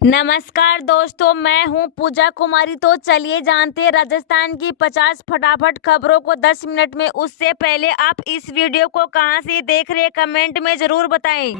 नमस्कार दोस्तों, मैं हूं पूजा कुमारी। तो चलिए जानते हैं राजस्थान की 50 फटाफट खबरों को 10 मिनट में। उससे पहले आप इस वीडियो को कहां से देख रहे हैं कमेंट में जरूर बताएं।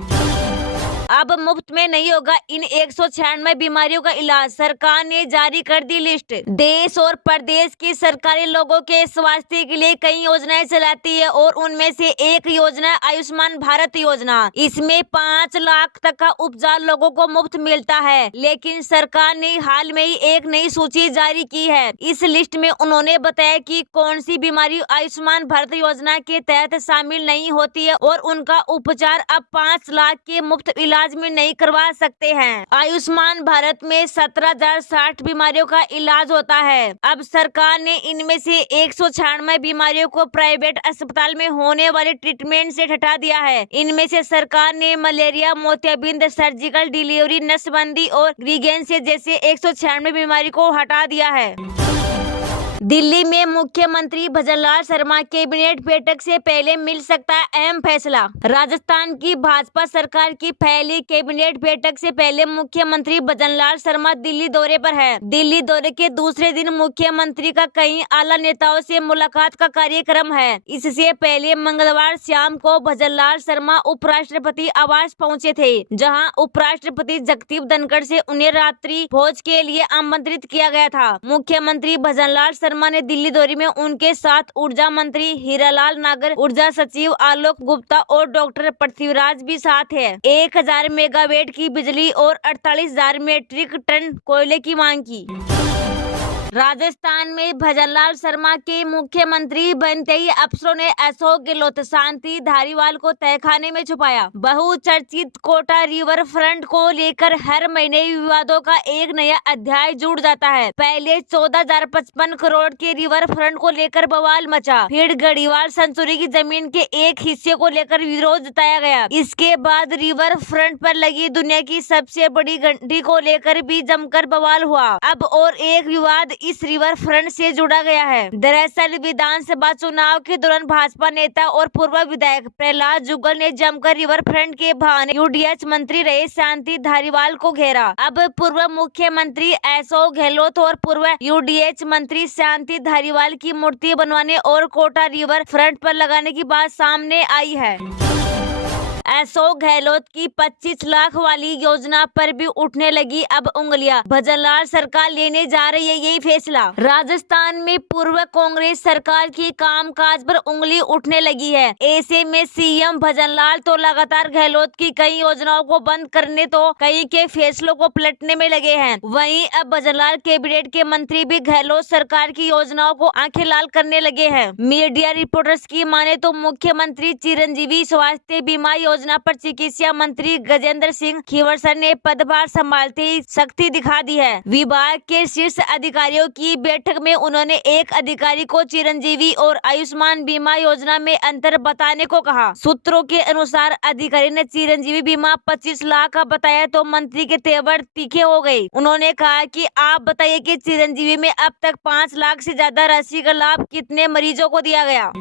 अब मुफ्त में नहीं होगा इन 196 बीमारियों का इलाज, सरकार ने जारी कर दी लिस्ट। देश और प्रदेश की सरकारें लोगों के स्वास्थ्य के लिए कई योजनाएं चलाती है और उनमें से एक योजना आयुष्मान भारत योजना। इसमें 5 लाख तक का उपचार लोगों को मुफ्त मिलता है, लेकिन सरकार ने हाल में ही एक नई सूची जारी की है। इस लिस्ट में उन्होंने बताया कि कौन सी बीमारी आयुष्मान भारत योजना के तहत शामिल नहीं होती है और उनका उपचार अब 5 लाख के मुफ्त इलाज में नहीं करवा सकते हैं। आयुष्मान भारत में 17,060 बीमारियों का इलाज होता है। अब सरकार ने इनमें से 196 बीमारियों को प्राइवेट अस्पताल में होने वाले ट्रीटमेंट से हटा दिया है। इनमें से सरकार ने मलेरिया, मोतियाबिंद, सर्जिकल डिलीवरी, नसबंदी और ग्रीगेंस जैसे 196 बीमारी को हटा दिया है। दिल्ली में मुख्यमंत्री भजनलाल शर्मा कैबिनेट बैठक से पहले मिल सकता है अहम फैसला। राजस्थान की भाजपा सरकार की पहली कैबिनेट बैठक से पहले मुख्यमंत्री भजनलाल शर्मा दिल्ली दौरे पर है। दिल्ली दौरे के दूसरे दिन मुख्यमंत्री का कई आला नेताओं से मुलाकात का कार्यक्रम है। इससे पहले मंगलवार शाम को भजनलाल शर्मा उपराष्ट्रपति आवास पहुंचे थे, जहां उपराष्ट्रपति जगदीप धनखड़ से उन्हें रात्रि भोज के लिए आमंत्रित किया गया था। मुख्यमंत्री भजनलाल शर्मा ने दिल्ली दौरे में उनके साथ ऊर्जा मंत्री हीरालाल नागर, ऊर्जा सचिव आलोक गुप्ता और डॉक्टर पृथ्वीराज भी साथ है। 1000 मेगावाट की बिजली और 48,000 मीट्रिक टन कोयले की मांग की। राजस्थान में भजनलाल शर्मा के मुख्यमंत्री बनते ही अफसरों ने अशोक गहलोत, शांति धारीवाल को तहखाने में छुपाया। बहुचर्चित कोटा रिवर फ्रंट को लेकर हर महीने विवादों का एक नया अध्याय जुड़ जाता है। पहले 14,055 करोड़ के रिवर फ्रंट को लेकर बवाल मचा, फिर गढ़ीवाल सेंचुरी की जमीन के एक हिस्से को लेकर विरोध जताया गया। इसके बाद रिवर फ्रंट पर लगी दुनिया की सबसे बड़ी घंटी को लेकर भी जमकर बवाल हुआ। अब और एक विवाद इस रिवर फ्रंट से जुड़ा गया है। दरअसल विधानसभा चुनाव के दौरान भाजपा नेता और पूर्व विधायक प्रहलाद जुगल ने जमकर रिवर फ्रंट के बहाने यूडीएच मंत्री रहे शांति धारीवाल को घेरा। अब पूर्व मुख्यमंत्री अशोक गहलोत और पूर्व यूडीएच मंत्री शांति धारीवाल की मूर्ति बनवाने और कोटा रिवर फ्रंट पर लगाने की बात सामने आई है। अशोक गहलोत की 25 लाख वाली योजना पर भी उठने लगी अब उंगलियां। भजनलाल सरकार लेने जा रही है यही फैसला। राजस्थान में पूर्व कांग्रेस सरकार की कामकाज पर उंगली उठने लगी है। ऐसे में सीएम भजनलाल तो लगातार गहलोत की कई योजनाओं को बंद करने तो कई के फैसलों को पलटने में लगे हैं। वहीं अब भजनलाल कैबिनेट के मंत्री भी गहलोत सरकार की योजनाओं को आंखें लाल करने लगे हैं। मीडिया रिपोर्टर्स की माने तो मुख्यमंत्री चिरंजीवी स्वास्थ्य बीमा योजना पर चिकित्सा मंत्री गजेंद्र सिंह खीवरसर ने पदभार संभालते ही सख्ती दिखा दी है। विभाग के शीर्ष अधिकारियों की बैठक में उन्होंने एक अधिकारी को चिरंजीवी और आयुष्मान बीमा योजना में अंतर बताने को कहा। सूत्रों के अनुसार अधिकारी ने चिरंजीवी बीमा 25 लाख का बताया तो मंत्री के तेवर तीखे हो गए। उन्होंने कहा कि आप बताइए कि चिरंजीवी में अब तक 5 लाख से ज्यादा राशि का लाभ कितने मरीजों को दिया गया।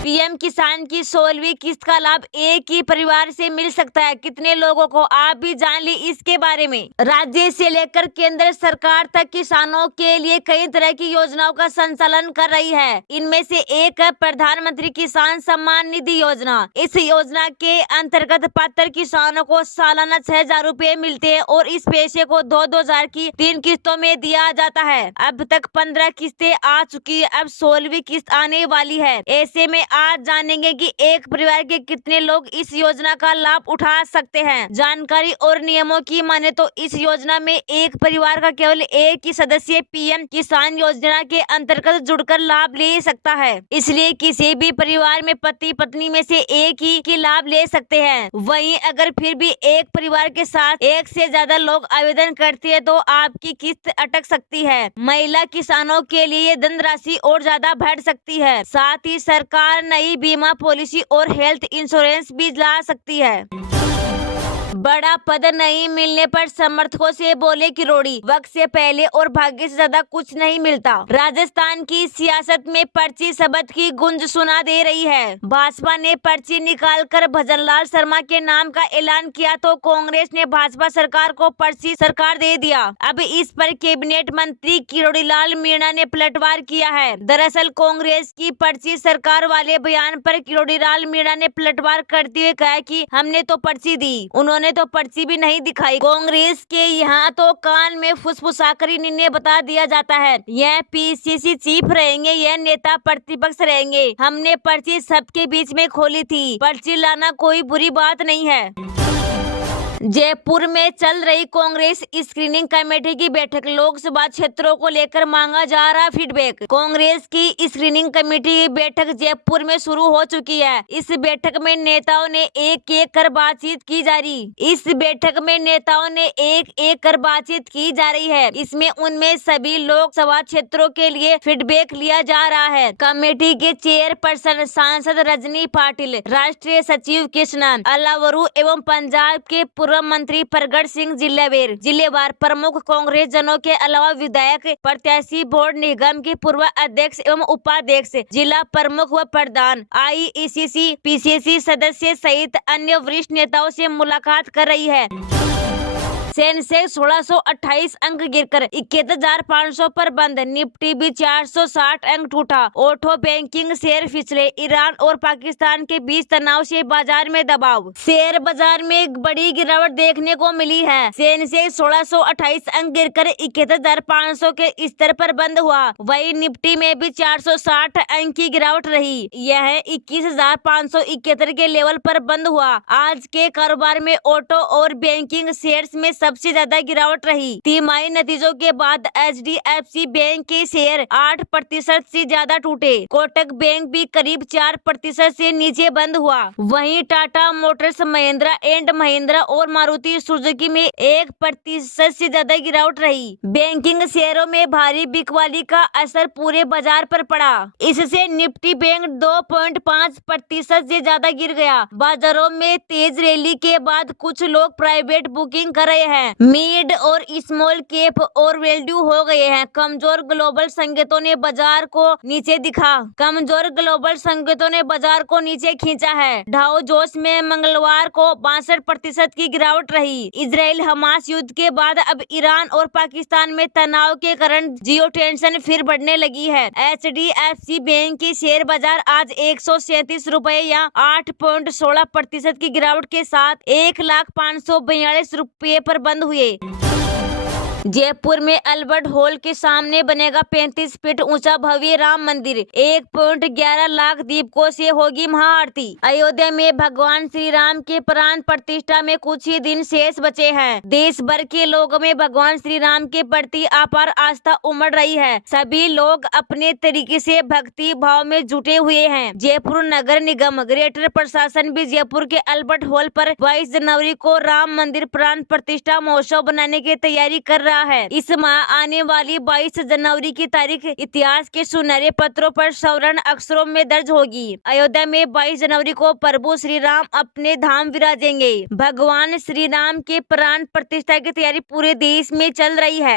पीएम किसान की 16वीं किस्त का लाभ एक ही परिवार से मिल सकता है, कितने लोगों को, आप भी जान ली इसके बारे में। राज्य से लेकर केंद्र सरकार तक किसानों के लिए कई तरह की योजनाओं का संचालन कर रही है। इनमें से एक है प्रधानमंत्री किसान सम्मान निधि योजना। इस योजना के अंतर्गत पात्र किसानों को सालाना 6,000 रूपए मिलते हैं और इस पैसे को 2-2 हजार की 3 किस्तों में दिया जाता है। अब तक 15 किस्तें आ चुकी है, अब 16वीं किस्त आने वाली है। ऐसे में आज जानेंगे कि एक परिवार के कितने लोग इस योजना का लाभ उठा सकते हैं। जानकारी और नियमों की माने तो इस योजना में एक परिवार का केवल एक ही सदस्य पीएम किसान योजना के अंतर्गत जुड़कर लाभ ले सकता है। इसलिए किसी भी परिवार में पति पत्नी में से एक ही के लाभ ले सकते हैं। वहीं अगर फिर भी एक परिवार के साथ एक से ज्यादा लोग आवेदन करते हैं तो आपकी किस्त अटक सकती है। महिला किसानों के लिए धनराशि और ज्यादा बढ़ सकती है। साथ ही सरकार नई बीमा पॉलिसी और हेल्थ इंश्योरेंस भी ला सकती है। बड़ा पद नहीं मिलने पर समर्थकों से बोले किरोड़ी, वक्त से पहले और भाग्य से ज्यादा कुछ नहीं मिलता। राजस्थान की सियासत में पर्ची शब्द की गूंज सुना दे रही है। भाजपा ने पर्ची निकालकर भजनलाल शर्मा के नाम का ऐलान किया तो कांग्रेस ने भाजपा सरकार को पर्ची सरकार दे दिया। अब इस पर कैबिनेट मंत्री किरोड़ीलाल मीणा ने पलटवार किया है। दरअसल कांग्रेस की पर्ची सरकार वाले बयान पर किरोड़ीलाल मीणा ने पलटवार करते हुए कहा कि हमने तो पर्ची दी, उन्होंने तो पर्ची भी नहीं दिखाई। कांग्रेस के यहाँ तो कान में फुसफुसाकर ही निर्णय बता दिया जाता है। यह पीसीसी चीफ रहेंगे, यह नेता प्रतिपक्ष रहेंगे। हमने पर्ची सबके बीच में खोली थी। पर्ची लाना कोई बुरी बात नहीं है। जयपुर में चल रही कांग्रेस स्क्रीनिंग कमेटी की बैठक, लोकसभा क्षेत्रों को लेकर मांगा जा रहा फीडबैक। कांग्रेस की स्क्रीनिंग कमेटी की बैठक जयपुर में शुरू हो चुकी है। इस बैठक में नेताओं ने एक एक कर बातचीत की जा रही है। इसमें उनमें सभी लोकसभा क्षेत्रों के लिए फीडबैक लिया जा रहा है। कमेटी के चेयरपर्सन सांसद रजनी पाटिल, राष्ट्रीय सचिव कृष्णन अलावरू एवं पंजाब के पूर्व मंत्री प्रगट सिंह जिलेवार प्रमुख कांग्रेस जनों के अलावा विधायक, प्रत्याशी, बोर्ड निगम के पूर्व अध्यक्ष एवं उपाध्यक्ष, जिला प्रमुख व प्रधान, IECC, PCC सदस्य सहित अन्य वरिष्ठ नेताओं से मुलाकात कर रही है। सेंसेक्स 1628 अंक गिरकर 71,500 पर बंद। निफ्टी भी 460 अंक टूटा। ऑटो बैंकिंग शेयर फिसले। ईरान और पाकिस्तान के बीच तनाव से बाजार में दबाव। शेयर बाजार में बड़ी गिरावट देखने को मिली है। सेंसेक्स 1628 अंक गिरकर 71,500 के स्तर पर बंद हुआ। वही निफ्टी में भी 460 अंक की गिरावट रही। यह 21,571 के लेवल पर बंद हुआ। आज के कारोबार में ऑटो और बैंकिंग शेयर्स में सबसे ज्यादा गिरावट रही। तिमाही नतीजों के बाद HDFC बैंक के शेयर 8% से ज्यादा टूटे। कोटक बैंक भी करीब 4% से नीचे बंद हुआ। वहीं टाटा मोटर्स, महिंद्रा एंड महिंद्रा और मारुति सुजुकी में 1% से ज्यादा गिरावट रही। बैंकिंग शेयरों में भारी बिकवाली का असर पूरे बाजार पर पड़ा। इससे निफ्टी बैंक 2.5% से ज्यादा गिर गया। बाजारों में तेज रैली के बाद कुछ लोग प्राइवेट बुकिंग कर रहे हैं। मिड और स्मॉल कैप और वैल्यू हो गए हैं। कमजोर ग्लोबल संकेतों ने बाजार को नीचे खींचा है। डाउ जोन्स में मंगलवार को 62% की गिरावट रही। इजराइल हमास युद्ध के बाद अब ईरान और पाकिस्तान में तनाव के कारण जियो टेंशन फिर बढ़ने लगी है। HDFC बैंक की शेयर बाजार आज 137 रुपए या 8.16% की गिरावट के साथ 1,542 रुपये पर बंद हुए। जयपुर में अल्बर्ट हॉल के सामने बनेगा 35 फीट ऊंचा भव्य राम मंदिर। 1.11 लाख दीपकों से होगी महाआरती। अयोध्या में भगवान श्री राम के प्राण प्रतिष्ठा में कुछ ही दिन शेष बचे हैं। देश भर के लोगों में भगवान श्री राम के प्रति अपार आस्था उमड़ रही है। सभी लोग अपने तरीके से भक्ति भाव में जुटे हुए हैं। जयपुर नगर निगम ग्रेटर प्रशासन भी जयपुर के अल्बर्ट हॉल पर 22 जनवरी को राम मंदिर प्राण प्रतिष्ठा महोत्सव बनाने की तैयारी कर रहा है। इस माह आने वाली 22 जनवरी की तारीख इतिहास के सुनहरे पत्रों पर स्वर्ण अक्षरों में दर्ज होगी। अयोध्या में 22 जनवरी को प्रभु श्री राम अपने धाम विराजेंगे। भगवान श्री राम के प्राण प्रतिष्ठा की तैयारी पूरे देश में चल रही है।